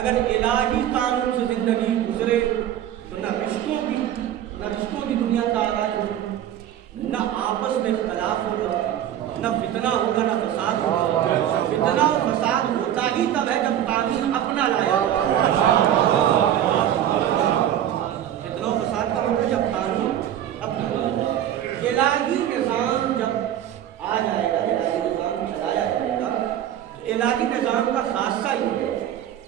اگر الہی قانون سے زندگی گزرے تو نہ رشتوں کی دنیا کا آغاز ہوگا، نہ آپس میں اختلاف ہوگا، نہ فتنہ ہوگا، نہ فساد ہوگا۔ فتنہ و فساد ہوتا ہی تب ہے جب قانون اپنا لایا فتنہ و فساد کا ہوگا جب قانون اپنا لایا۔ الہی نظام جب آ جائے گا، الہی نظام چلایا جائے گا، الہی نظام کا خاصہ یہ ہے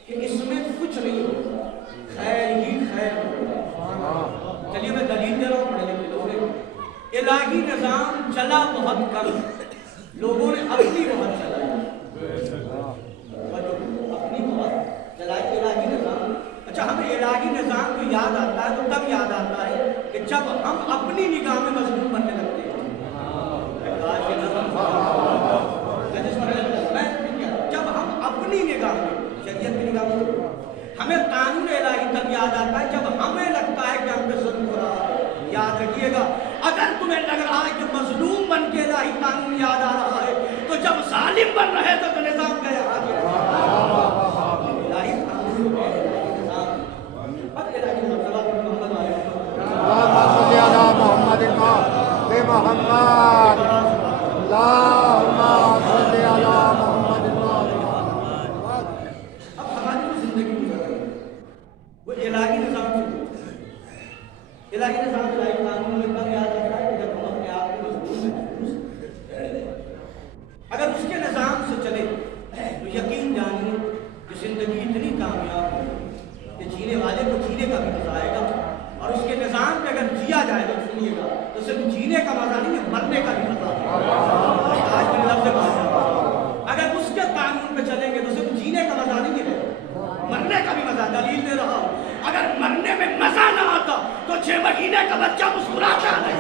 کہ اس میں کچھ نہیں ہوگا، خیر ہی خیر ہوگا۔ چلیے میں دلیل دے رہا ہوں، پڑھے لکھے لوگ ہیں۔ الہی نظام چلا بہت کم، لوگوں نے اپنی بہت چلائی، اپنی بہت چلائی الہی نظام۔ اچھا، ہمیں الہی نظام کو یاد آتا ہے تو تب یاد آتا ہے کہ جب ہم اپنی نگاہ میں مظلوم بننے لگتے ہیں۔ جب ہم اپنی نگاہ میں، شریعت کی نگاہ میں، ہمیں قانون الہی تب یاد آتا ہے جب ہمیں لگتا ہے کہ ہم پہ ظلم ہو رہا ہے۔ یاد رکھیے گا، اگر تمہیں لگ رہا ہے کہ مظلوم بن کے الہی قانون یاد آ رہا ہے تو جب ظالم بن رہے تو نظام گیا آگے۔ الہی قانون ہے، الہی نظام۔ اب الہی نظام محمد علیہ محمد، اللہم صلی کا بچہ مسکراتا نہیں.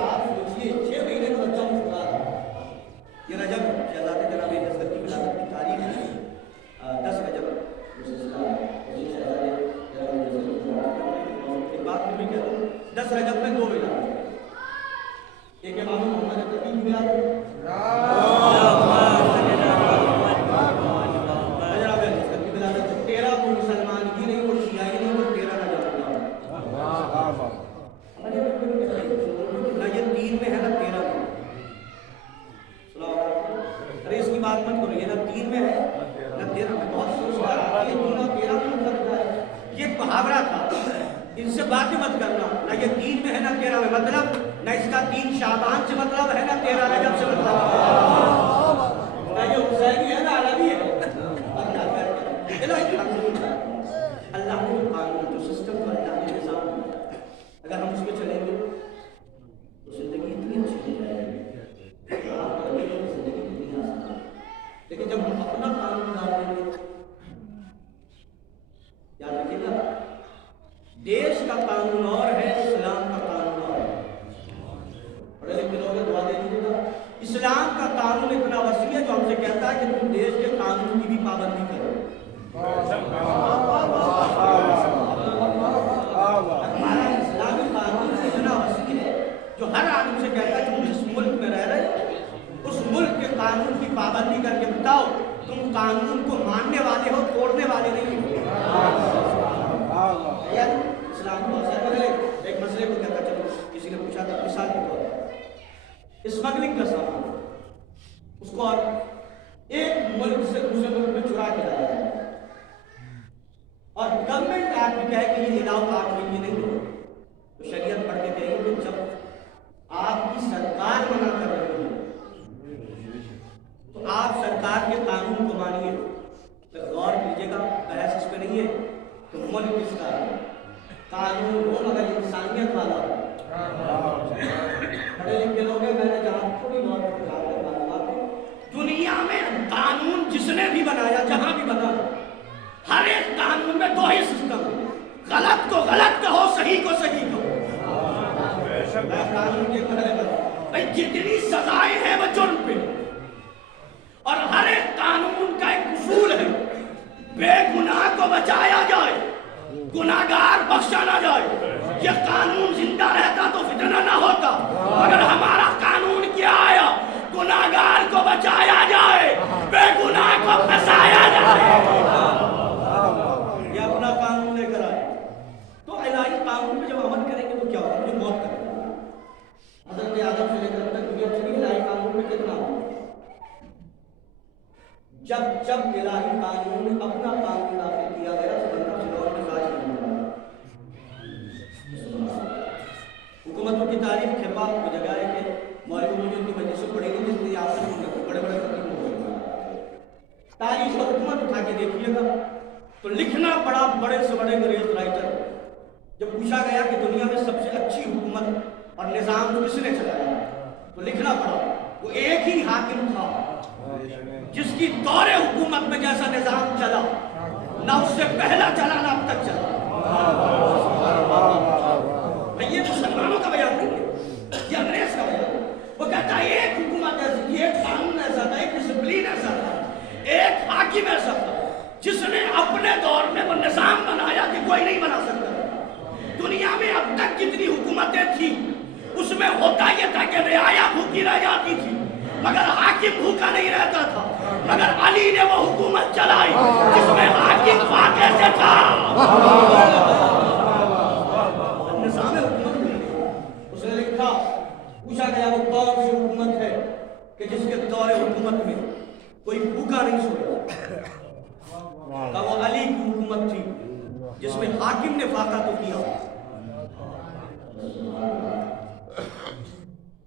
آپ سوچیے 6 مہینے کا بچہ مسکرا رہا ہے. یہ رجب شہزادے جناب دستر کی ولادت کی تاریخ ہے 10 رجب. ایک بات میں بھی کہتا ہوں 10 رجب میں 2 ولادت. ایک امام محمد کی ولادت, مسلمان ہی نہیں, وہ شیعہ نہیں, وہ 13 رجب ہوتا ہے. نہ یہ 3 میں ہے نہ 13 میں. ارے اس کی بات مت کرو, یہ نہ 3 میں ہے نہ 13 میں. بہت سوچ رہا ہے یہ 3 اور 13 میں مطلب ہے. یہ محاورہ تھا, ان سے باتیں مت کرنا. نہ یہ 3 میں ہے نہ 13 میں, مطلب نہ اس کا 3 شعبان سے مطلب ہے نہ 13 رجب سے مطلب ہے. نہ یہ حسینی ہے نہ عربی ہے. اللہ نے جو قانون, جو سسٹم کو اللہ نے نظام, اگر ہم اس پہ چلیں گے تو زندگی اتنی اچھی ہو جائے گی, زندگی اتنی آسان. لیکن جب ہم اپنا قانون ڈال دیں گے, یاد رکھیے گا, دیش کا قانون اور ہے, اسلام کا قانون اور ہے. پڑھے لکھے لوگ دعا دے دیجیے گا. اسلام کا قانون اتنا وسیع ہے جو ہم سے کہتا ہے کہ تم دیش کے قانون کی بھی پابندی کرو. ہمارا اسلامی قانون سے اتنا وسیع ہے جو ہر آدمی سے کہتا ہے کہ تم جس ملک میں رہ رہے اس ملک کے قانون کی پابندی کر کے بتاؤ تم قانون کو ماننے والے ہو, توڑنے والے نہیں ہو. اسلام کو ایک مسئلے کو کہتا, چلو کسی نے پوچھا تھا مثال کے طور پر اسمگلنگ کا سامان, اس کو ایک ملک سے دوسرے ملک میں چرا کے لایا جائے اور گورنمنٹ ایکٹ کہے کہ یہ علاوہ آپ کے لیے نہیں ہو, تو شریعت پڑھ کے کہیے کہ جب آپ کی سرکار منع کر رہی ہے تو آپ سرکار کے قانون کو مانیے. غور کیجیے گا, بحث اس پہ نہیں ہے کہ ملک کس کا ہے, قانون ہو مگر انسانیت والا ہو. پڑھے لکھے لوگ ہیں, میں نے جہاں تھوڑی بہت دنیا میں قانون جس نے بھی بنایا, جہاں بھی بنا, ہر ایک قانون میں 2 ہی سسٹم ہے, غلط کو غلط کہو, صحیح کو صحیح کہو. قانون کے پہلے بھائی جتنی سزائیں ہیں وہ جرم پہ, اور ہر ایک قانون کا ایک اصول ہے, بے گناہ کو بچایا جائے, گناہگار بخشا نہ جائے. یہ قانون زندہ رہتا تو فتنہ نہ ہوتا, مگر ہمارا قانون کیا آیا, گناہگار کو بچایا جائے, بے گناہ کو پھنسایا جائے. یہ اپنا قانون لے کر آئے. تو الہی قانون میں جب عمل کریں گے تو کیا ہوگا, مجھے موت کریں گے. حضرت آدم سے لے کر تک دنیا چلی, الہی قانون میں کتنا ہوگا. جب الہی قانون نے اپنا قانون داخل کیا گیا تو بندہ فرعون کے ساتھ نہیں ہوا. حکومتوں کی تاریخ کھروا کی جگہ ہے کہ مولوی مجھے ان کی وجہ سے پڑھے گی جس نے آپ سے بڑے بڑے خطیب ہو گئے. تاریخ اور حکومت اٹھا کے دیکھیے گا تو لکھنا پڑا بڑے سے بڑے انگریز رائٹر. جب پوچھا گیا کہ دنیا میں سب سے اچھی حکومت اور نظام کس نے چلایا تو لکھنا پڑا وہ ایک ہی حاکم تھا جس کی دور حکومت میں جیسا نظام چلا نہ اس سے پہلا چلا نہ اب تک چلا. یہ مسلمانوں کا بیان نہیں ہے, یہ انگریز کا بیان ہے. وہ کہتا ہے ایک حکومت ایسی تھی, ایک قانون ایسا تھا, ایک ڈسپلین ایسا تھا, ایک حاکم ایسا تھا جس نے اپنے دور میں وہ نظام بنایا کہ کوئی نہیں بنا سکتا. دنیا میں اب تک جتنی حکومتیں تھیں اس میں ہوتا یہ تھا کہ رعایا بھوکی رہ جاتی تھی مگر حاکم بھوکا نہیں رہتا تھا. مگر علی نے وہ حکومت چلائی جس میں حاکم فاتح سے تھا. نظام حکومت اس نے لکھا, پوچھا گیا وہ کون سی حکومت ہے کہ جس کے دور حکومت میں کوئی بھوکا نہیں سویا. وہ علی کی حکومت تھی جس میں حاکم نے فاقہ تو کیا.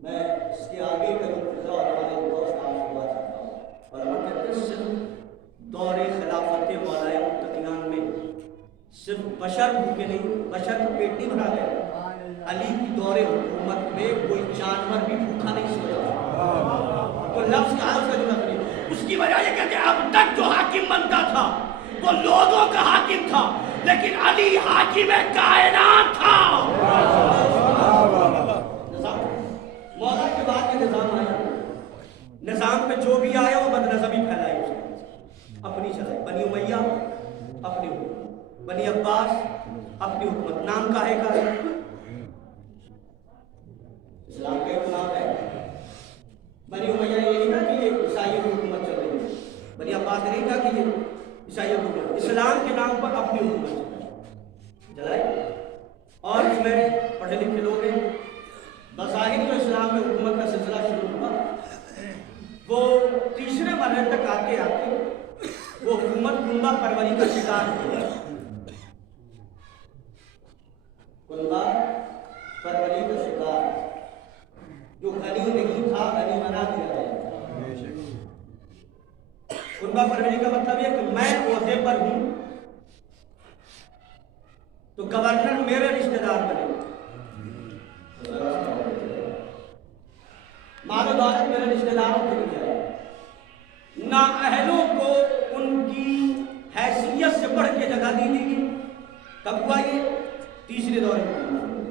میں اس کے آگے کا جو فضا اور ہمارے دوست آپ سے بات کرتا ہوں, اور ہم کہتے ہیں صرف دور خلافت مولا متقیان میں صرف بشر بھوکے نہیں, بشر کو پیٹ نہیں بھرا گئے. علی کی دور حکومت میں کوئی جانور بھی بھوکا نہیں سویا. تو لفظ کہا اس کا جملہ نہیں. اس کی وجہ یہ کہتے ہیں اب تک جو حاکم بنتا تھا وہ لوگوں کا حاکم تھا, لیکن علی حاکم کائنات تھا. مولا کے بعد میں نظام آیا. نظام پہ جو بھی آیا وہ بد نظمی پھیلائی اس نے اپنی چلائی. بنی امیہ اپنی حکومت, بنی عباس اپنی حکومت. نام کاہے کا ہے؟ اسلام کا ایک نام ہے. بنی امیہ یہ نہیں کہا کہ یہ عیسائی حکومت چل رہی ہے, بنی عباس نے نہیں کہا کہ یہ عیسائی حکومت. اسلام کے نام پر اپنی حکومت چلائی. اور اس میں پڑھے لکھے لوگ ہیں. بظاہر جو اسلام میں حکومت کا سلسلہ شروع ہوا وہ تیسرے مرحلے تک آتے آتے وہ حکومت کنبہ پروری کا شکار ہوا. کنبہ پروری کا شکار, جو غنی نہیں تھا غنی بنا دیا گیا. کنبہ پروری کا مطلب یہ کہ میں عہدے پر ہوں تو گورنر میرے رشتہ دار بنے, مال و دولت میرے رشتہ داروں کو مل جائے, نااہلوں کو ان کی حیثیت سے بڑھ کے جگہ دی گئی. کب ہوا یہ؟ تیسرے دور میں.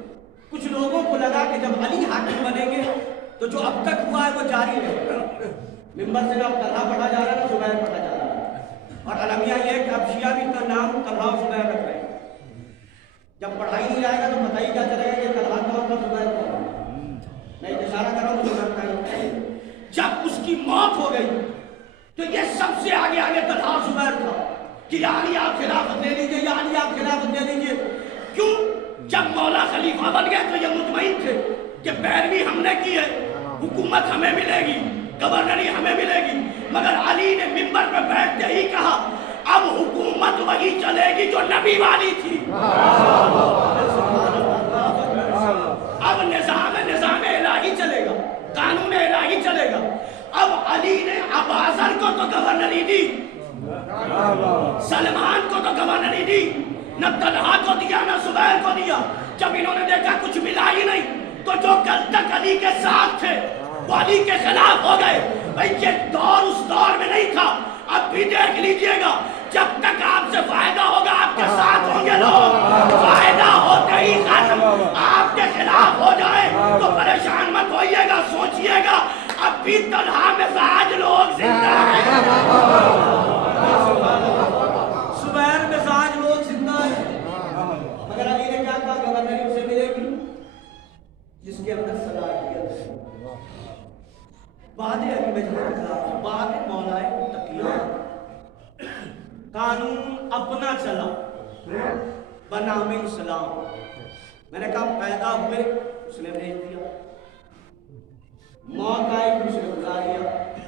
کچھ لوگوں کو لگا کہ جب علی حاکم بنیں گے تو جو اب تک ہوا ہے وہ جاری رہے گا. ممبر سے اب طلحہ پڑھا جا رہا ہے, زبیر پڑھا جا رہا ہے. اور المیہ یہ ہے کہ اب شیعہ بھی کا نام طلحہ و زبیر رکھ رہے ہیں. جب پڑھائی نہیں جائے گا تو پتہ ہی کیا چلے گا کہ طلحہ کون تھا زبیر کون. میں اشارہ کر رہا ہوں مسلمان کا. جب اس کی موت ہو گئی تو یہ سب سے آگے آگے طلحہ و زبیر تھا کہ یا علی آپ خلافت دے دیجئے, یا علی آپ خلافت دے دیجئے. کیوں؟ جب مولا خلیفہ بن گئے تو یہ مطمئن تھے کہ پیروی ہم نے کی ہے, حکومت ہمیں ملے گی, گورنری ہمیں ملے گی. مگر علی نے منبر پہ بیٹھتے ہی کہا اب حکومت وہی چلے گی جو نبی والی تھی. اب نظام الہی چلے گا, قانون الہی چلے گا. اب علی نے ابوذر کو تو گورنری دی, سلمان کو تو گورنری دی, نہ طلحہ کو دیا نہ زبیر کو دیا. جب انہوں نے دیکھا کچھ ملا ہی نہیں تو جو کل تک علی کے ساتھ تھے وہ علی کے خلاف ہو گئے. بھائی یہ دور اس دور میں نہیں تھا. اب بھی دیکھ لیجئے گا, جب تک آپ سے فائدہ ہوگا آپ کے ساتھ ہوں گے لوگ, فائدہ ہوتے ہی ختم آپ کے خلاف ہو جائے تو پریشان مت ہوئیے گا, سوچئے گا اب بھی طلحہ مزاج لوگ زندہ ہیں, زبیر مزاج لوگ زندہ ہیں. مگر علی نے کیا کہا گورنری اسے ملے گی جس کے اندر صلاحیت ہے. بعد علی میں بعد مولا تقیہ قانون اپنا چلا بنام اسلام. میں نے کہا پیدا ہوئے اس نے بھیج دیا, موت آئی اس نے گزار دیا,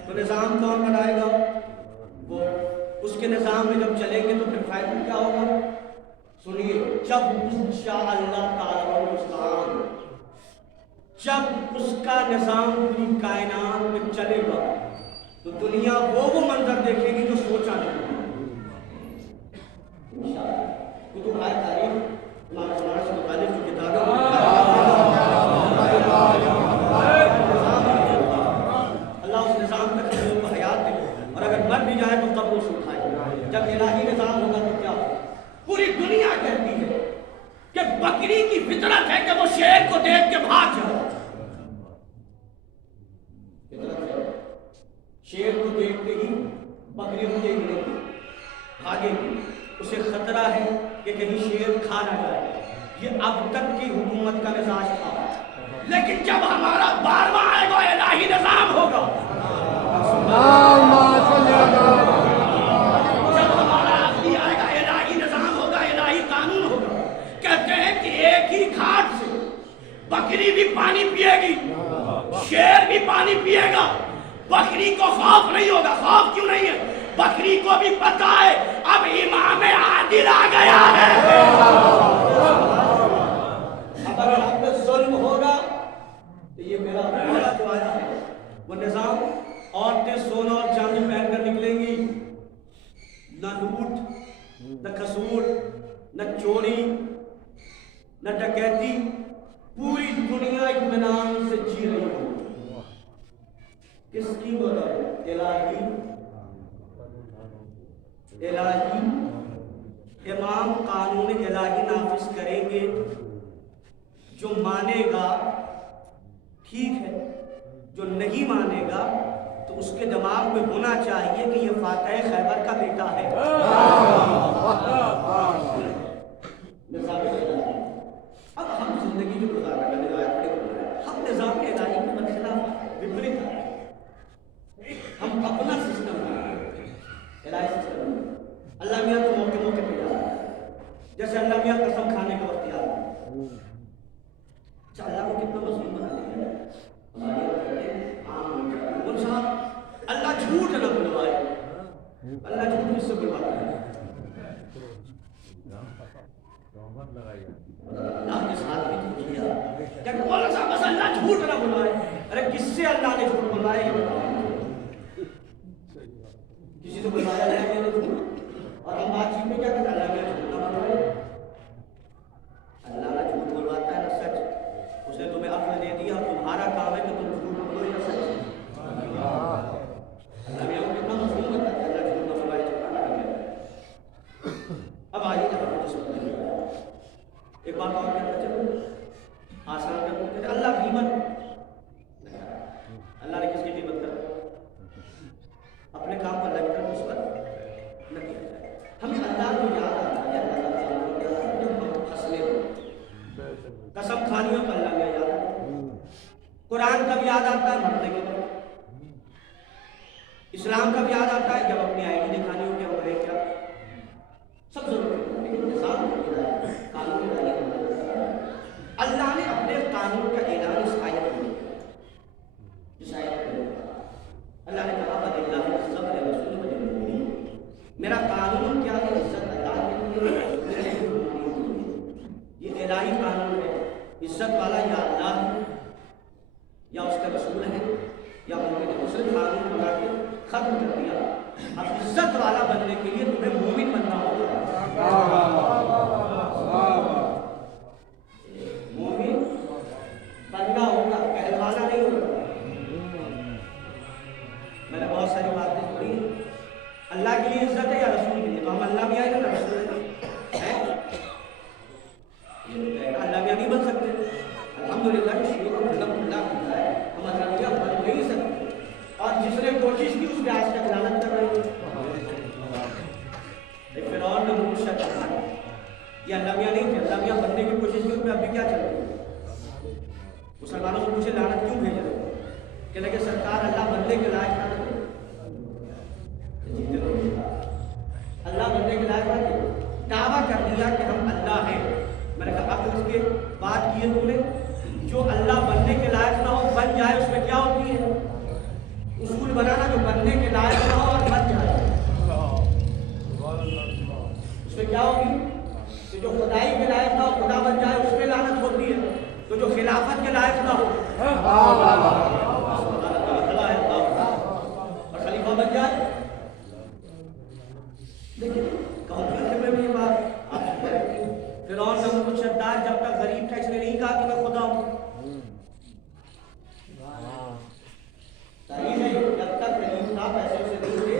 تو نظام کون بنائے گا؟ وہ. اس کے نظام میں جب چلیں گے تو پھر فائدہ کیا ہوگا؟ سنیے, جب انشاءاللہ تعالی المستعان جب اس کا نظام پوری کائنات میں چلے گا تو دنیا وہ منظر دیکھے گی جو سوچا نہیں. کتب آئے تاریخ امام زمانہ سے متعلق جو کتابیں اللہ اس نظام تک لوگوں کو حیات دے, اور اگر مر بھی جائے تو قبر سے اٹھائے. جب الہی نظام ہوگا تو کیا ہوگا؟ پوری دنیا کہتی ہے کہ بکری کی فطرت ہے کہ وہ شیر کو دیکھ کے بھاگ جائے. شیر کو دیکھتے ہی بکری کو دیکھ لے گی, بھاگے گی. اسے خطرہ ہے کہ کہیں شیر کھا نہ جائے. یہ اب تک کی حکومت کا مزاج تھا. لیکن جب ہمارا 12واں آئے گا الہی نظام ہوگا, جب ہمارا آخری آئے گا الہی نظام ہوگا, الہی قانون ہوگا. کہتے ہیں کہ ایک ہی گھاٹ سے بکری بھی پانی پیے گی, شیر بھی پانی پیے گا. بکری کو خوف نہیں ہوگا. خوف کیوں نہیں ہے؟ بکری کو بھی پتا ہے اب امام عادل آ گیا ہے. اگر ہم پہ ظلم ہوگا تو یہ میرا مولا جو آیا ہے وہ نظام. عورتیں سونا اور چاندی پہن کر نکلیں گی, نہ لوٹ نہ کھسوٹ نہ چوری نہ ڈکیتی. پوری دنیا اطمینان سے جی رہی ہے. کس کی وجہ؟ الہی امام قانون الہی نافذ کریں گے، جو مانے گا ٹھیک ہے، جو نہیں مانے گا تو اس کے دماغ میں ہونا چاہیے کہ یہ فاتح خیبر کا بیٹا ہے۔ اب ہم زندگی جو گزار رہے ہیں، ہم نظام الہی کے برخلاف وپریت ہیں، ہم اپنا سسٹم الہی سسٹم۔ اللہ میاں تو موقع موقع پہ جا رہا ہے، جیسے اللہ میاں قسم کھانے کا وقت یاد ہے، اچھا اللہ کو کتنا مضمون بنا دیا صاحب، اللہ جھوٹ نہ بلوائے، اللہ جھوٹ کس سے بلواتا ہے؟ اللہ کے ساتھ بھی تو کیا کہ مولانا صاحب بس اللہ جھوٹ نہ بلوائے، ارے کس سے اللہ نے جھوٹ بلوائے یہ بتاؤ؟ کسی سے بلوایا اللہ نے جھوٹ؟ اور ہم بات چیت میں کیا کہتے ہیں؟ اللہ نے جھوٹ نہ بلوائے، اللہ نہ جھوٹ بلواتا ہے نہ سچ، اس نے تمہیں عقل دے دیا، تمہارا کام ہے کہ تم جھوٹ بولو یا سچ۔ اللہ نے ہم کتنا مضمون بتا ہے، اللہ جھوٹ نہ بلوائے چکانا ہے۔ اب آئیے جب جس وقت ایک بات اور کہتا چلو آسان کر کہتے اللہ قیمت، اللہ نے کس کی قیمت کر؟ اپنے کام کو اللہ کی طرف مثبت نہ کیا جائے۔ ہمیں اللہ کو یاد آتا ہے، قسم کھانیوں کا اللہ میں یاد آتا ہے، قرآن کب یاد آتا ہے؟ مرنے کے بعد۔ اسلام کب یاد آتا ہے؟ جب اپنی آئی ڈی دکھانی ہو کہ ہمارے کیا سب ضروری ہے، لیکن نظام قانون اللہ نے اپنے قانون کا اعلان اس آیت میں، اس آیت میں اللہ نے کہا اللہ صبر رسول میرا قانون کیا ہے؟ عزت اللہ کے لیے، یہ الہی قانون ہے، عزت والا یا اللہ ہے یا اس کا رسول ہے یا انہوں نے دوسرے قانون بنا کے ختم کر دیا۔ اب عزت والا بننے کے لیے تمہیں مومن بننا ہوگا، مومن بننا ہوگا، کہلوانا نہیں ہوگا۔ میں نے بہت ساری باتیں پڑھی، اللہ کے لیے عزت ہے یا رسول کے لیے؟ تو ہم اللہ بھی آئے نا رسول ہے، اللہ بھی نہیں بن سکتے۔ الحمدللہ الحمدللہ ہم اللہ بھی بن نہیں سکتے، اور جس نے کوشش کی اس پہ آج تک لعنت کر رہے ہیں۔ فرعون نے منہ شک کہا یہ اللہ میاں نہیں تھے، اللہ میاں بننے کی کوشش کی، اس میں اب بھی کیا چل رہی ہے؟ مسلمانوں سے پوچھے لعنت کیوں بھیج رہے ہیں؟ کہ لگے سرکار اللہ بننے کے لائق نہ تھے، اللہ بننے کے لائق نہ تھے، دعویٰ کر دیا کہ ہم اللہ ہیں۔ میں نے کہا اب اس کے بات کیے تم نے، جو اللہ بننے کے لائق نہ ہو بن جائے، اس میں کیا ہوتی ہے؟ اصول بنانا جو بننے کے لائق نہ ہو اور بن جائے، اس میں کیا ہوگی؟ کہ جو خدائی کے لائق نہ ہو خدا بن جائے، اس میں لعنت ہوتی ہے۔ تو جو خلافت کے لائق نہ ہو اور خلیفہ بن جائے، لیکن کانفرنس میں بھی یہ بات آپ فرعون کا منہ شداد جب تک غریب تھا، اس نے نہیں کہا کہ میں خدا ہوں۔ جب تک غریب تھا، پیسے سے نہیں تھے،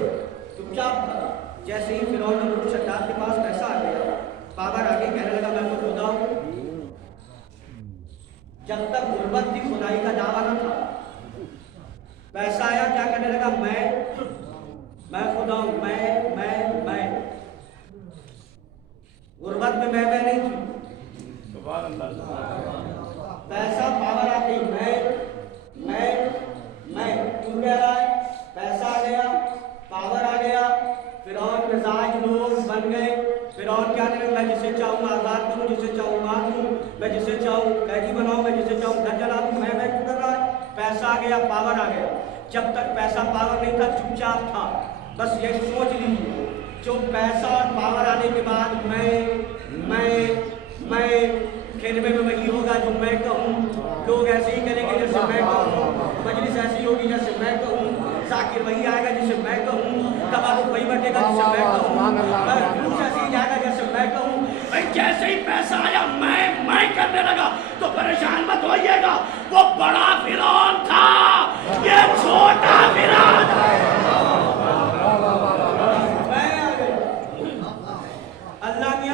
چپ چاپ تھا۔ جیسے ہی فرعون کا شداد کے پاس پیسہ آ گیا، پاور آ گئی، کہنے لگا میں تو خدا ہوں۔ جب تک غربت تھی، خدائی کا دعویٰ نہ تھا، پیسہ آیا کیا کہنے لگا؟ میں خدا ہوں، میں غربت میں نہیں تھی، پیسہ پاور آ گئی، میں کیوں کہہ رہا ہے؟ پیسہ آ گیا، پاور آ گیا، فرعون مزاج لوگ بن گئے۔ فرعون کیا کہنے لگا؟ میں جسے چاہوں آزاد کروں، جسے چاہوں مار دوں، میں جسے چاہوں قیدی بناؤں، میں جسے چاہوں گھر جلا دوں۔ میں کیوں کر رہا ہے؟ پیسہ آ گیا، پاور آ گیا۔ جب تک پیسہ پاور نہیں تھا، چپ چاپ تھا۔ بس یہ سوچ لیجیے، جو پیسہ اور پاور آنے کے بعد میں خیمے میں وہی ہوگا جو میں کہوں، لوگ ایسے ہی کریں گے جیسے میں کہوں، مجلس ایسی ہوگی جیسے میں کہوں، ذاکر وہی آئے گا جسے میں کہوں، تباہ وہی بٹے گا جسے میں کہوں، جلوس ایسے ہی جائے گا جیسے میں کہوں۔ جیسے ہی پیسہ آیا میں کرنے لگا تو پریشان مت ہوئیے گا، وہ بڑا فرعون تھا، یہ چھوٹا فرعون ہے۔ اللہ کی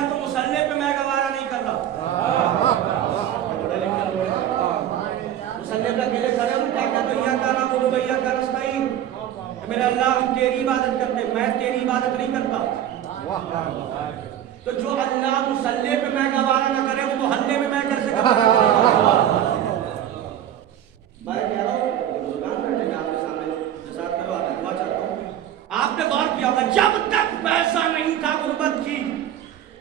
میرے اللہ ہم تیری عبادت کرتے ہیں، میں تیری عبادت نہیں کرتا. تو جو اللہ مصلی پہ میں گوارا نہ کرے وہ محلے میں کیسے کرتا. میں کہہ رہا ہوں بزرگان بیٹھے میں آپ کے سامنے جزاک کروا دعا چاہتا ہوں. آپ نے غور کیا ہوگا جب تک پیسہ نہیں تھا غربت کی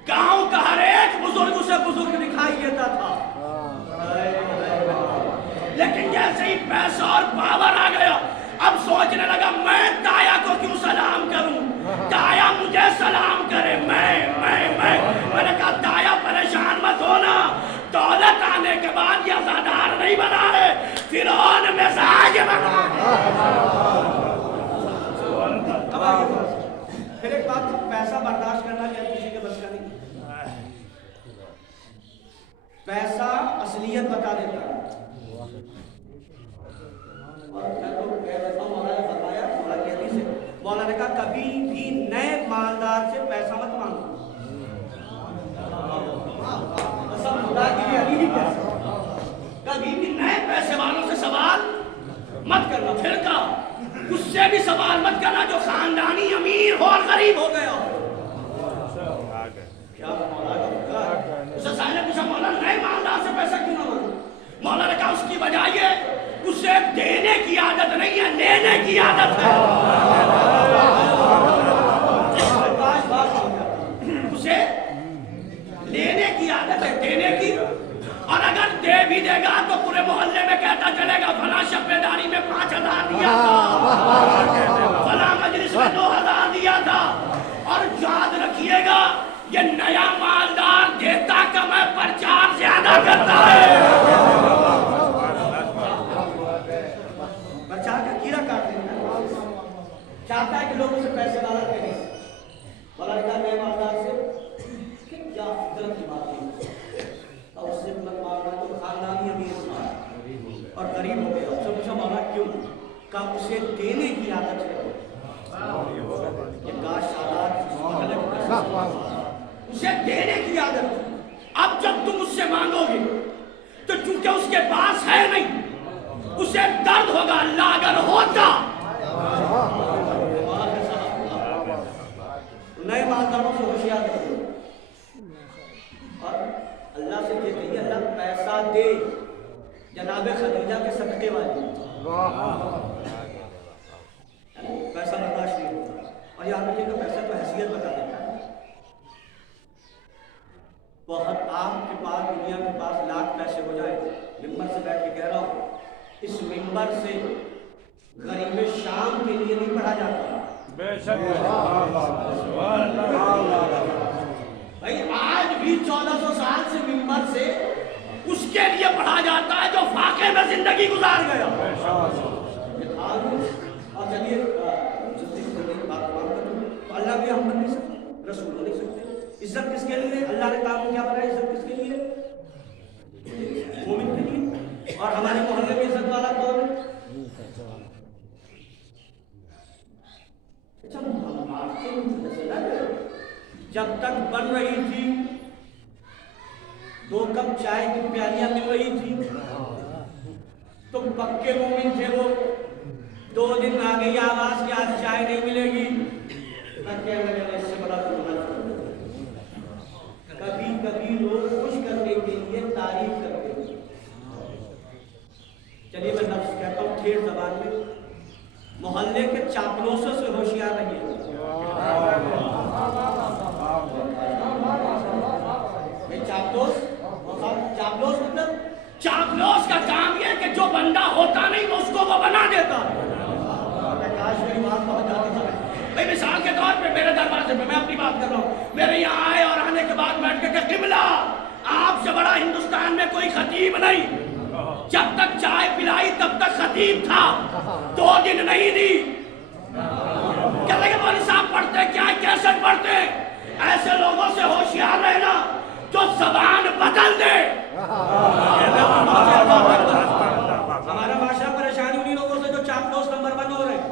گاؤں کا ہر ایک بزرگ اسے بزرگ دکھائی دیتا تھا. لیکن جیسے ہی پیسہ اور پاور آ گیا اب سوچنے لگا میں دایا کو کیوں سلام کروں، دایا مجھے سلام کرے. میں نے کہا دایا پریشان مت ہونا، دولت آنے کے بعد یہ ازادار نہیں بنا رہے، فرعون مزاج بنا. پھر ایک بات پیسہ برداشت کرنا کیا کسی کے بس کا نہیں. پیسہ اصلیت بتا دیتا ہے. اور میں تو کہہ دیتا ہوں مولا نے فرمایا مولا کی حدیث ہے، مولا نے کہا کبھی بھی نئے مالدار سے پیسہ مت مانگو. کبھی بھی نئے پیسے والوں سے سوال مت کرنا. پھر کہا اس سے بھی سوال مت کرنا جو خاندانی امیر ہو اور غریب ہو گیا ہو. کیا مولا کا اسے سائل نے پوچھا مولا نئے مالدار سے پیسہ کیوں نہ مانگو. مولا نے کہا اس کی وجہ یہ اسے دینے کی عادت نہیں ہے، لینے کی عادت ہے. اسے لینے کی عادت ہے، دینے کی. اور اگر دے بھی دے گا تو پورے محلے میں کہتا چلے گا فلاں شبے داری میں 5,000 دیا تھا، فلاں مجلس میں 2,000 دیا تھا. اور یاد رکھیے گا یہ نیا مالدار دیتا کم ہے پرچار زیادہ کرتا ہے. پرچار کا کیڑا کاٹ دیتا ہے، چاہتا ہے کہ لوگ اسے پیسے ڈالا کریں. بلا کہا نئے مالدار سے کیا فطرت کی بات ہے اور اس سے مت مانگنا تو خاندانی امیر تھا اور غریب ہو گیا. اس سے پوچھا مولا کیوں؟ کہا اسے دینے کی عادت ہے. یہ کاش اسے دینے کی عادت. اب جب تم اس سے مانگو گے تو چونکہ اس کے پاس ہے نہیں اسے درد ہوگا. اللہ اگر ہوتا نئے مالداروں سے ہوشیار رہو اور اللہ سے یہ کہیے اللہ پیسہ دے. جناب خدیجہ کے صدقے والی پیسہ برداشت نہیں ہوتا. اور یاد رکھیے کہ پیسہ تو حیثیت بتا دیتا ہے. بہت آپ کے پاس دنیا کے پاس لاکھ پیسے ہو جائے ممبر سے بیٹھ کے کہہ رہا ہوں اس ممبر سے غریب شام کے لیے نہیں پڑھا جاتا. بے شک بھائی آج بھی 1400 سال سے ممبر سے اس کے لیے پڑھا جاتا ہے جو فاقے میں زندگی گزار گیا. اور چلیے اللہ بھی ہم بن نہیں سکتے، رسول ہو نہیں سکتے. عزت کس کے لیے؟ اللہ نے کام کو کیا بنایا؟ عزت کس کے لیے؟ مومن کے لیے. اور ہمارے محلے میں عزت والا کون ہے؟ جب تک بن رہی تھی 2 کپ چائے کی پیالیاں مل رہی تھی تو پکے مومن تھے وہ. 2 دن آ گئی آواز کہ آج چائے نہیں ملے گی. اس سے بڑا کبھی کبھی لوگ خوش کرنے کے لیے تعریف کرتے ہیں. چلیے میں لفظ کہتا ہوں ٹھیک زبان میں محلے کے چاپلوسوں سے ہوشیار رہیے. چاپلوس مطلب چاپلوس کا کام یہ کہ جو بندہ ہوتا نہیں وہ اس کو وہ بنا دیتا. بھائی مثال کے طور پہ میرے دروازے پہ میں اپنی بات کر رہا ہوں، میرے یہاں آئے اور آنے کے بعد بیٹھ کے کہ قبلہ آپ سے بڑا ہندوستان میں کوئی خطیب نہیں. جب تک چائے پلائی تب تک خطیب تھا، 2 دن نہیں دی. کہتے کہ مولوی صاحب پڑھتے کیا کیسٹ پڑھتے. ایسے لوگوں سے ہوشیار رہنا جو زبان بدل دے. ہمارا معاشرہ پریشانی انہی لوگوں سے جو چاپلوس نمبر 1 ہو رہے ہیں.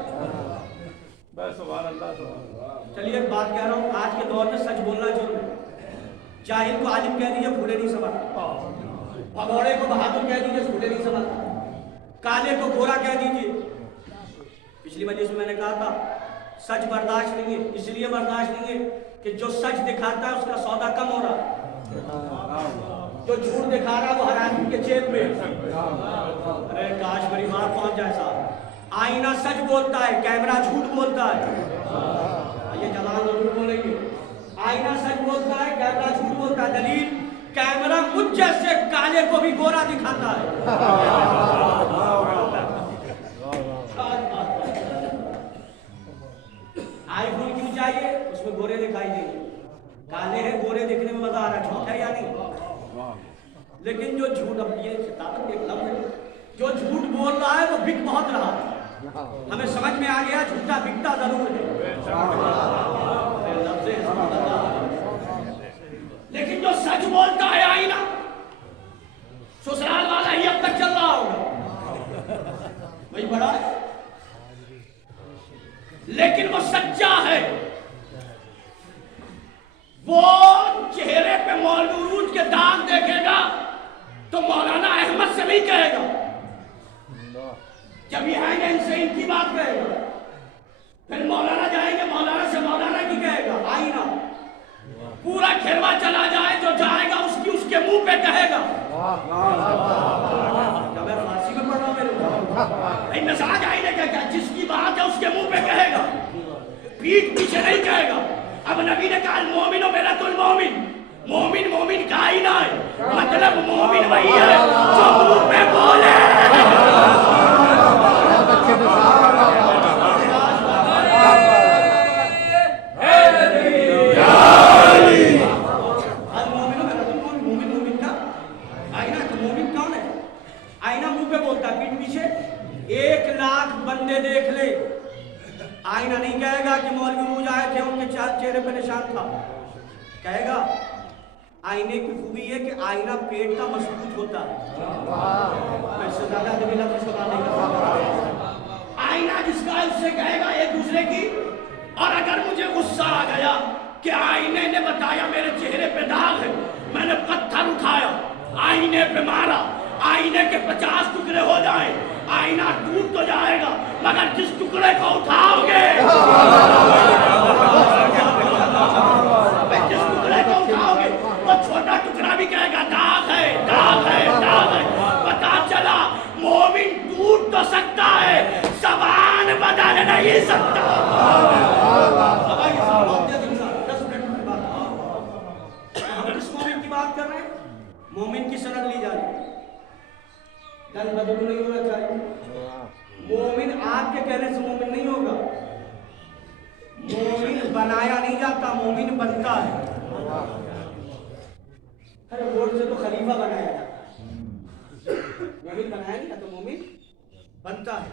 چلیے ایک بات کہہ رہا ہوں، آج کے دور میں سچ بولنا جرم ہے. جاہل کو عالم کہہ دیجیے بھولے نہیں سمجھتا، بھگوڑے کو بہادر کہہ دیجیے بھولے نہیں سمجھتا، کالے کو گورا کہہ دیجیے. پچھلی مجلس میں نے کہا تھا سچ برداشت نہیں ہے، اس لیے برداشت نہیں ہے کہ جو سچ دکھاتا ہے اس کا سودا کم ہو رہا ہے، جو جھوٹ دکھا رہا ہے وہ ہر آدمی کے جیب میں۔ ارے کاش میری بات پہنچ جائے صاحب، آئینہ سچ بولتا ہے، کیمرہ جھوٹ بولتا ہے۔ یہ جوان ضرور بولیں گے، آئینہ سچ بولتا ہے، کیمرہ جھوٹ بولتا ہے۔ دلیل کیمرہ مجھ جیسے کالے کو بھی گورا دکھاتا ہے۔ آئی فون کیوں چاہیے؟ اس میں گورے دکھائی دیں گے، کالے ہیں گورے دیکھنے میں مزہ آ رہا ہے، جھوٹ ہے یا نہیں؟ لیکن جو جھوٹ، اب یہ خطابت ایک لفظ ہے، جو جھوٹ بول رہا ہے وہ بک بہت رہا ہے، ہمیں سمجھ میں آ گیا جھوٹا بکتا ضرور ہے، لیکن جو سچ بولتا ہے آئینہ سسرال والا ہی اب تک چل رہا ہوگا، وہی بڑا ہے، لیکن وہ سچا ہے۔ وہ چہرے پہ مولوی عروج کے داغ دیکھے گا تو مولانا احمد سے نہیں کہے گا، جب یہ آئیں گے ان سے ان کی بات کہے گا، پھر مولانا جائیں گے مولانا سے مولانا کی کہے گا، آئینہ پورا کھیروا چلا جائے جو جائے گا اس کے منہ پہ کہے گا۔ جب میں فارسی میں پڑھ رہا ہوں میرے مزاج آئینے کا جس کی بات ہے اس کے منہ پہ کہے گا، پیٹ پیچھے نہیں کہے گا۔ اب نبی نے کہا المومن مرآۃ المومن، مومن مومن کا آئینہ ہے، مطلب مومن وہی ہے جو منہ پہ بولے۔ دیکھ لے، آئینہ نہیں کہے گا کہ مولوی عروج آئے تھے ان کے چہرے پہ نشان تھا، کہے گا آئینے کی خوبی ہے کہ آئینہ پیٹ کا مضبوط ہوتا ہے، اس سے زیادہ دبی لفظ سنا نہیں کرتا۔ آئینہ جس کا اس سے کہے گا ایک دوسرے کی، اور اگر مجھے غصہ آ گیا کہ آئینے نے بتایا میرے چہرے پہ داغ ہے، میں نے پتھر اٹھایا آئینے پہ مارا، آئینے کے 50 ٹکڑے ہو جائیں، آئینہ ٹوٹ تو جائے گا مگر جس ٹکڑے کو اٹھاؤ گے، جس ٹکڑے کو اٹھاؤ گے وہ چھوٹا ٹکڑا بھی کہے گا داغ ہے داغ ہے داغ ہے۔ پتا چلا مومن ٹوٹ تو سکتا ہے، زبان بدل نہیں سکتا۔ ہم کس مومن کی بات کر رہے ہیں؟ مومن کی سند لی جا رہی ہے، دل بدل نہیں ہونا چاہیے۔ مومن آپ کے کہنے سے مومن نہیں ہوگا، مومن بنایا نہیں جاتا، مومن بنتا ہے۔ ہر ووٹ سے تو خلیفہ بنایا جاتا ہے، مومن بنایا نہیں جاتا، مومن بنتا ہے۔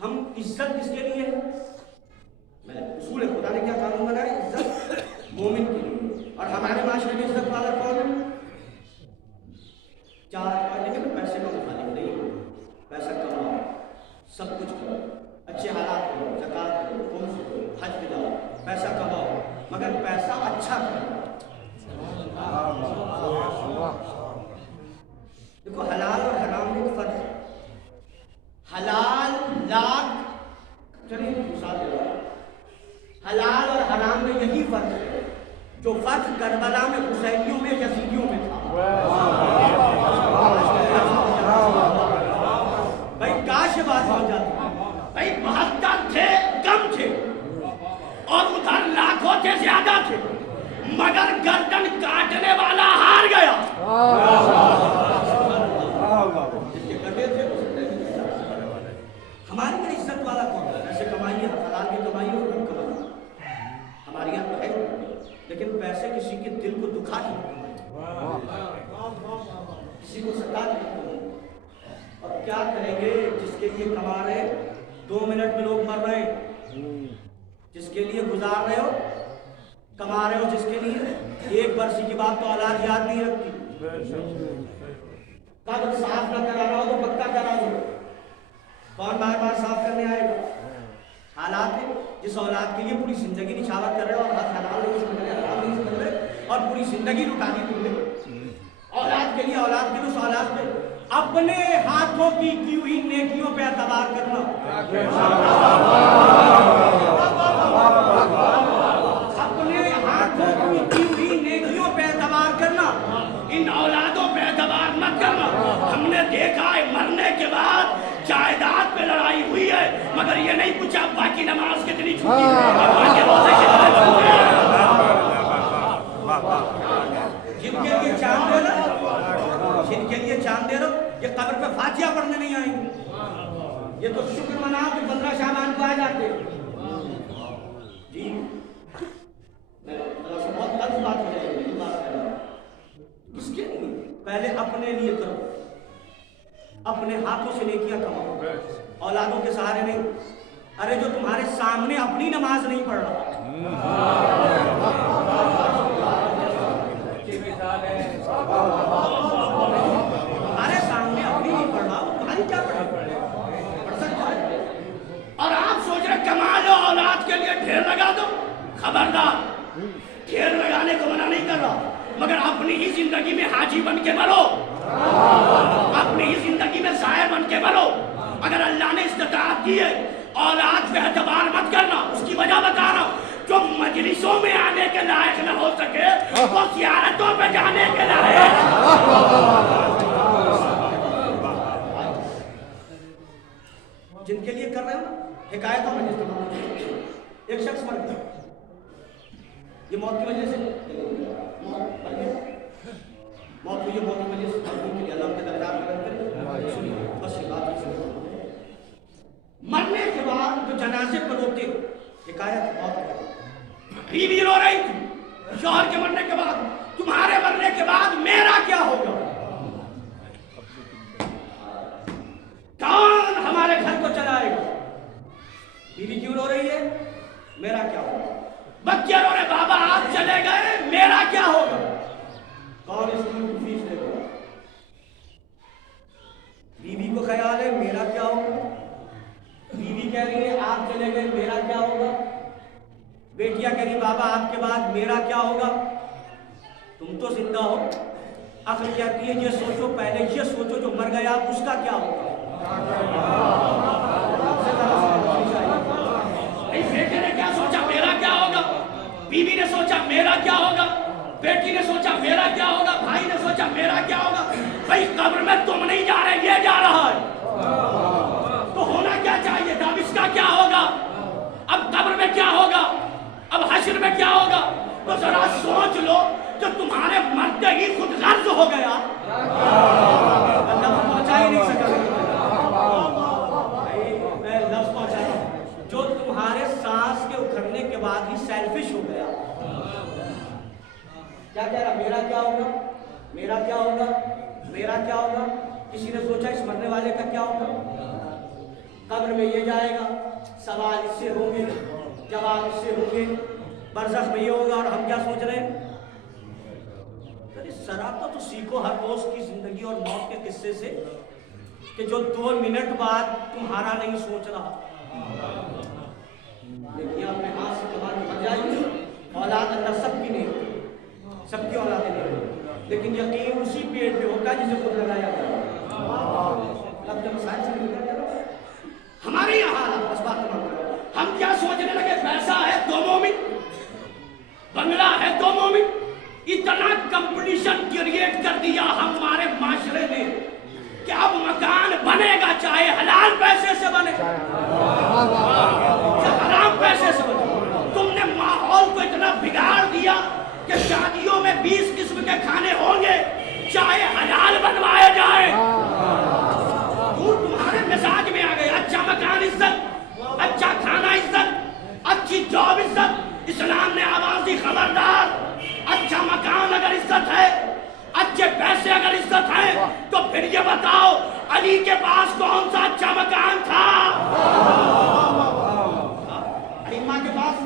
ہم عزت کس کے لیے ہے؟ اصول خدا نے کیا قانون بنایا؟ عزت مومن کے لیے۔ اور ہمارے معاشرے میں عزت والا کون ہے؟ چار، لیکن پیسے کا مخالف نہیں، پیسہ کماؤ، سب کچھ کرو، اچھے حالات کرو، زکات کرو، خمس کرو، حج پہ جاؤ، پیسہ کماؤ، مگر پیسہ اچھا کرو۔ دیکھو حلال اور حرام میں فرق ہے، حلال لاکھ، چلیے مثال دے رہا ہوں، حلال اور حرام میں یہی فرق ہے جو فرق کربلا میں حسینیوں میں یزیدیوں میں تھا۔ بھائی کاش یہ بات ہو جاتی، بھائی 72 تھے کم تھے اور ادھر لاکھوں تھے زیادہ تھے، مگر گردن کاٹنے والا ہار گیا۔ ہماری میں عزت والا کون ہے؟ ایسے کمائیے، حلال کی کمائی اور کم کمائی ہمارے یہاں تو ہے، لیکن پیسے کسی کے دل کو دکھا نہیں، کسی کو ستا نہیں۔ اور کیا کریں گے جس کے لیے کما رہے 2 منٹ میں لوگ مر رہے ہیں، جس کے لیے گزار رہے ہو، کما رہے ہو، جس کے لیے ایک برسی کی بات تو اولاد یاد نہیں رکھتی، قبر صاف نہ کرانا ہو تو پکا کرا دو، کون بار بار صاف کرنے آئے گا؟ حالات ہے جس اولاد کے لیے پوری زندگی نچھاور کر رہے ہو، اور حلال نہیں سمجھ رہے، حرام نہیں سمجھ رہے، اور پوری زندگی لٹا دی تم نے اولاد کے لیے، اولاد کے لیے، اس اولاد پہ اپنے ہاتھوں کی ہوئی نیکیوں پہ اعتبار کرنا۔ چھوٹی ہے مگر یہ نہیں پوچھا ابا کی نماز کتنی چھوٹی ہے ابا کے روزے کتنے چھوٹے ہیں. جن کے لیے چاند دے رہا جن کے لیے چاند دے رہا یہ قبر پہ فاتحہ پڑھنے نہیں آئیں گے. یہ تو شکر مناؤ کہ 15 شعبان کو آ جاتے جی. بہت غلط بات ہو جائے گی. کس کے لیے؟ پہلے اپنے لیے کرو, اپنے ہاتھوں سے نیکیاں کماؤ, اولادوں کے سہارے نہیں. ارے جو تمہارے سامنے اپنی نماز نہیں پڑھ رہا تمہارے سامنے اپنی نہیں پڑھ رہا وہ تمہاری کیا پڑھ سکتا ہے. اور آپ سوچ رہے کما لو اولاد کے لیے ڈھیر لگا دو. خبردار, ڈھیر لگانے کو منع نہیں کر رہا مگر اپنی ہی زندگی میں حاجی بن کے مرو, اپنی ہی زندگی میں سائے بن کے مرو. اگر اللہ نے استطاعت دی ہے اولاد پہ اعتبار مت کرنا. اس کی وجہ بتا رہا ہوں, جو مجلسوں میں آنے کے لائق نہ ہو سکے وہ زیارتوں پہ جانے کے لائق. جن کے لیے کر رہے ہو نا حکایتوں میں جس ایک شخص مر گیا, یہ موت کی وجہ سے موت ہوئی ہے, موت کی وجہ سے اللہ کے درجات میں کرے. سنیے بس یہ بات مرنے کے بعد جو جنازے پر روتے حکایت موت ہے. بیوی رو رہی تھی شوہر کے مرنے کے بعد, تمہارے مرنے کے بعد میرا کیا ہوگا؟ کون ہمارے گھر کو چلائے گا؟ بیوی کیوں رو رہی ہے؟ میرا کیا ہوگا؟ بچے رو رہے بابا آپ چلے گئے میرا کیا ہوگا؟ کون اسکول کی فیس دے گا؟ بیوی کو خیال ہے میرا کیا ہوگا. بیوی کہہ رہی ہے آپ چلے گئے میرا کیا ہوگا. بیٹیاں کہہ رہی بابا آپ کے بعد میرا کیا ہوگا. تم تو زندہ ہو, عقل کہتی ہے یہ سوچو, پہلے یہ سوچو جو مر گیا اس کا کیا ہوگا. بیٹے نے کیا سوچا میرا کیا ہوگا, بیوی نے سوچا میرا کیا ہوگا, بیٹی نے سوچا میرا کیا ہوگا, بھائی نے سوچا میرا کیا ہوگا. بھائی قبر میں تم نہیں جا رہے یہ جا رہا ہے, تو ہونا کیا چاہیے تھا. اب اس کا کیا ہوگا, اب قبر میں کیا ہوگا, اب حشر میں کیا ہوگا. تو ذرا سوچ لو جو تمہارے مرتے ہی خود غرض ہو گیا. لفظ پہنچا ہی نہیں سکا, میں لفظ پہنچا جو تمہارے سانس کے اکھڑنے کے بعد ہی سیلفش ہو گیا. کیا کہہ رہا میرا کیا ہوگا, میرا کیا ہوگا, میرا کیا ہوگا. کسی نے سوچا اس مرنے والے کا کیا ہوگا. قبر میں یہ جائے گا, سوال اس سے ہوں گے, جواب اس سے ہوں گے, برزخ میں یہ ہوگا. اور ہم کیا سوچ رہے ہیں؟ سراپا تو سیکھو ہر روز کی زندگی اور موت کے قصے سے کہ جو 2 منٹ بعد تمہارا نہیں سوچ رہا. لیکن اپنے ہاتھ سے تمہاری بن جائیے. اولاد اللہ سب کی نہیں, سب کی اولادیں نہیں, لیکن یقین اسی پیٹ پہ ہوتا ہے جسے خود لگایا گیا. اب جب مسائل سے نکل جائے ہمارے یہاں حالات بس بات تمام کرو. ہم کیا سوچنے لگے پیسہ ہے 2 مومن, بنگلہ ہے 2 مومن, اتنا کمپٹیشن کریٹ کر دیا ہمارے معاشرے نے کہ اب مکان بنے گا چاہے حلال پیسے سے بنے چاہے حرام پیسے سے بنے. تم نے ماحول کو اتنا بگاڑ دیا کہ شادیوں میں 20 قسم کے کھانے ہوں گے چاہے حلال بنوائے جائے. تمہارے مزاج میں آ گئے اچھا مکان عزت, اچھا کھانا عزت, اچھی جاب عزت. اسلام نے آواز دی خبردار, اچھا مکان اگر عزت ہے, اچھے پیسے اگر عزت ہے تو پھر یہ بتاؤ علی کے پاس کون سا اچھا مکان تھا؟ ائمہ کے پاس,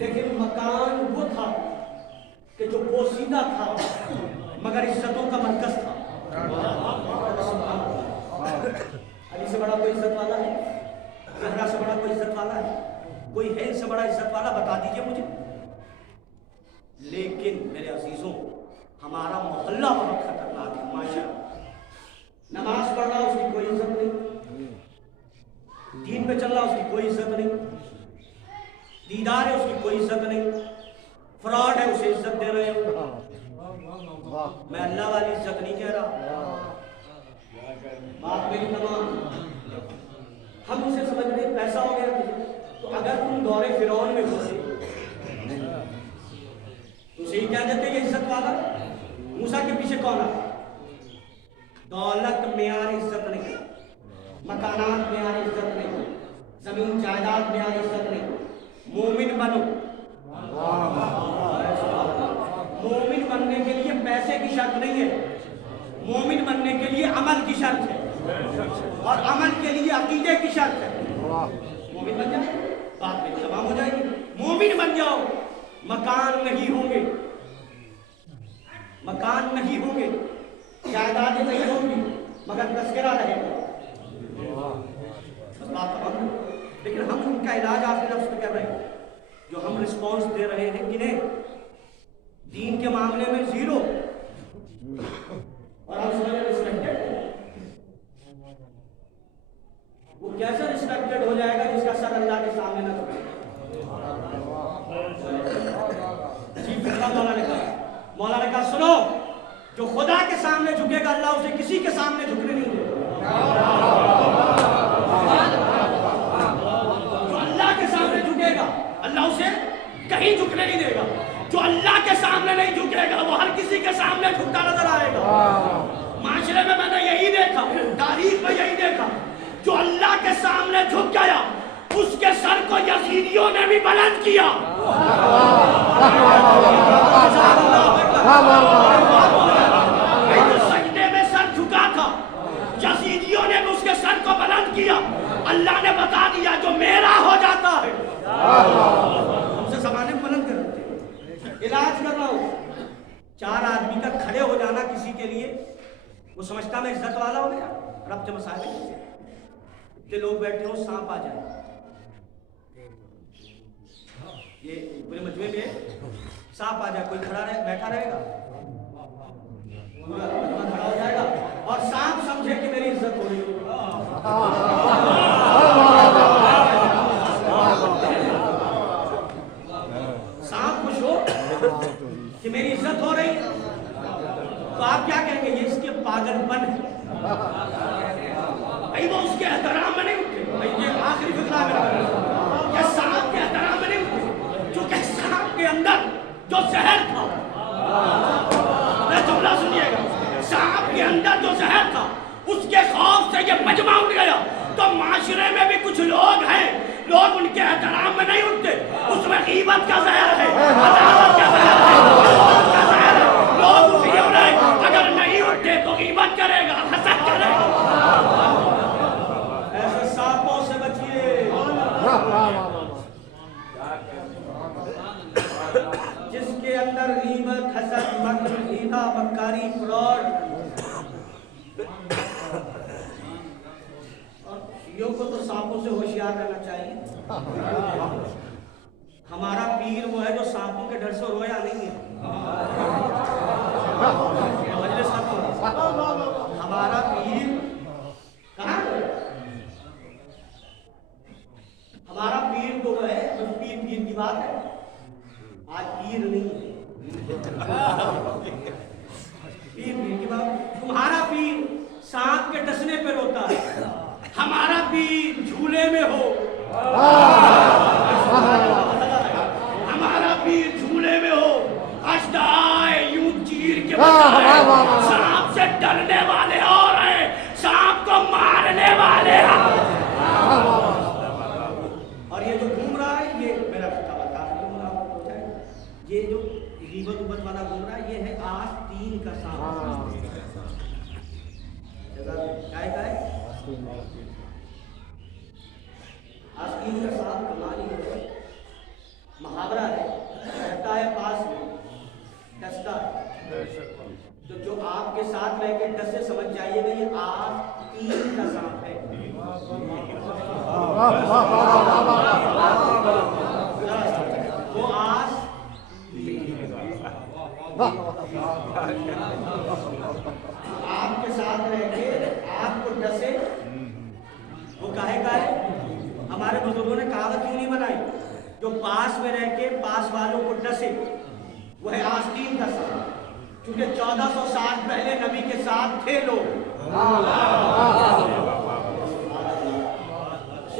لیکن مکان وہ تھا کہ جو پوشیدہ تھا مگر عزتوں کا مرکز تھا. علی سے بڑا کوئی عزت والا ہے, زہرا سے بڑا کوئی عزت والا ہے, کوئی ہے اس سے بڑا عزت والا بتا دیجئے مجھے. لیکن میرے عزیزوں ہمارا محلہ بہت خطرناک ہے. معاشرہ نماز پڑھ رہا اس کی کوئی عزت نہیں, دین پہ چل رہا اس کی کوئی عزت نہیں, دیدار ہے اس کی کوئی عزت نہیں, فراڈ ہے اسے عزت دے رہے ہو. میں اللہ والی عزت نہیں کہہ رہا, بات میری تمام. ہم اسے سمجھ رہے ہیں پیسہ ہو گیا تجھے، تو اگر تم دور فرعون میں گھسے تو اسے ہی کہہ دیتے یہ عزت والا۔ موسیٰ کے پیچھے کون آیا؟ دولت معیار عزت نہیں، مکانات معیار عزت نہیں، زمین جائیداد معیار عزت نہیں۔ مومن بنو، مومن بننے کے لیے پیسے کی شرط نہیں ہے، مومن بننے کے لیے عمل کی شرط ہے، اور عمل کے لیے عقیدے کی شرط ہے۔ مومن بن جائے بات میں تمام ہو جائے گی۔ مومن بن جاؤ، مکان نہیں ہوں گے، مکان نہیں ہوں گے، جائیدادیں نہیں ہوں گی، مگر تذکرہ رہے گا، بس بات تمام۔ لیکن ہم ان کا علاج آخری لفظ کر رہے ہیں، جو ہم رسپانس دے رہے ہیں کنہیں؟ دین کے معاملے میں زیرو، اور ہم سمجھ رسپیکٹڈ۔ وہ کیسا رسپیکٹڈ ہو جائے گا جس کا سر اللہ کے سامنے نہ جھکے؟ مولا نے کہا سنو، جو خدا کے سامنے جھکے گا اللہ اسے کسی کے سامنے جھکنے نہیں دے گا۔ جو اللہ کے سامنے جھکے گا اللہ اسے کہیں جھکنے نہیں دے گا، جو اللہ کے سامنے نہیں جھکے گا وہ ہر کسی کے سامنے جھکتا نظر آئے گا۔ معاشرے میں نے یہی دیکھا، تاریخ میں یہی دیکھا، جو اللہ کے سامنے جھک گیا اس کے سر کو یزیدیوں نے بھی بلند کیا۔ جو سجدے میں سر جھکا تھا یزیدیوں نے بھی اس کے سر کو بلند کیا۔ اللہ نے بتا دیا جو میرا ہو جاتا ہے ہم سے زمانے بلند کر دیتے۔ علاج کر رہا ہوں، 4 آدمی کا کھڑے ہو جانا کسی کے لیے وہ سمجھتا میں عزت والا ہو گیا۔ رب کے مسائل اتنے لوگ بیٹھے ہو، سانپ آ جائے، یہ پورے مجمع میں سانپ آ جائے، کوئی کھڑا رہے بیٹھا رہے گا؟ پورا مجمع کھڑا ہو جائے گا اور سانپ سمجھے کہ میری عزت ہو رہی ہے۔ سانپ خوش ہو کہ میری عزت ہو رہی ہے تو آپ کیا کہیں گے؟ یہ اس کے پاگل پن ہے بھائی، وہ اس کے احترام میں نہیں اٹھے بھائی۔ یہ آخری فکرہ میں یہ سانپ کے احترام میں نہیں اٹھے، چونکہ سانپ کے اندر جو زہر تھا، میں جملہ سنیے گا، سانپ کے اندر جو زہر تھا اس کے خوف سے یہ مجمع اٹھ گیا۔ تو معاشرے میں بھی کچھ لوگ ہیں، لوگ ان کے احترام میں نہیں اٹھتے، اس میں غیبت کا زہر ہے، عداوت کا زہر ہے، حسد کا زہر ہے، لوگ اٹھ رہے ہیں، اگر نہیں اٹھے تو غیبت کرے گا، حسد کرے گا۔ ایسے سانپوں سے بچیے، جس کے اندر غیبت، حسد، مکر، ہیلا، مکاری، فراڈ، شیعوں کو تو سانپوں سے ہوشیار رہنا چاہیے۔ ہمارا پیر وہ ہے جو سانپوں کے ڈر سے رویا نہیں ہے۔ ہمارا پیر کہاں ہے؟ ہمارا پیر تو ہے، پیر پیر کی بات ہے، آج پیر نہیں ہے، پیر پیر کی بات۔ تمہارا پیر سانپ کے ڈسنے پہ روتا ہے، ہمارا پیر جھولے میں ہو، ہمارا پیر جھولے میں ہو، اشدائے یوں چیر کے بچائے، سانپ سے ڈرنے والے اور ہیں، سانپ کو مارنے والے ہیں۔ اور یہ جو گھوم رہا ہے یہ میرا یہ جو غیبت وبت والا گھوم رہا ہے یہ ہے آستین کا سانپ۔ کیا ہے آستین کا سانپ؟ کمالی ہے، محاورہ ہے، رہتا ہے پاس میں، ڈستا ہے، تو جو آپ کے ساتھ رہ کے ڈسے سمجھ جائیے گا یہ آستین کا سانپ ہے۔ وہ آس آپ کے ساتھ رہ کے آپ کو ڈسے، وہ کہے گا ہے۔ ہمارے بزرگوں نے کہاوت کیوں نہیں بنائی؟ جو پاس میں رہ کے پاس والوں کو ڈسے وہ ہے آستین کا سانپ، کیونکہ 1400 سال پہلے نبی کے ساتھ تھے لوگ۔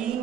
3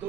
2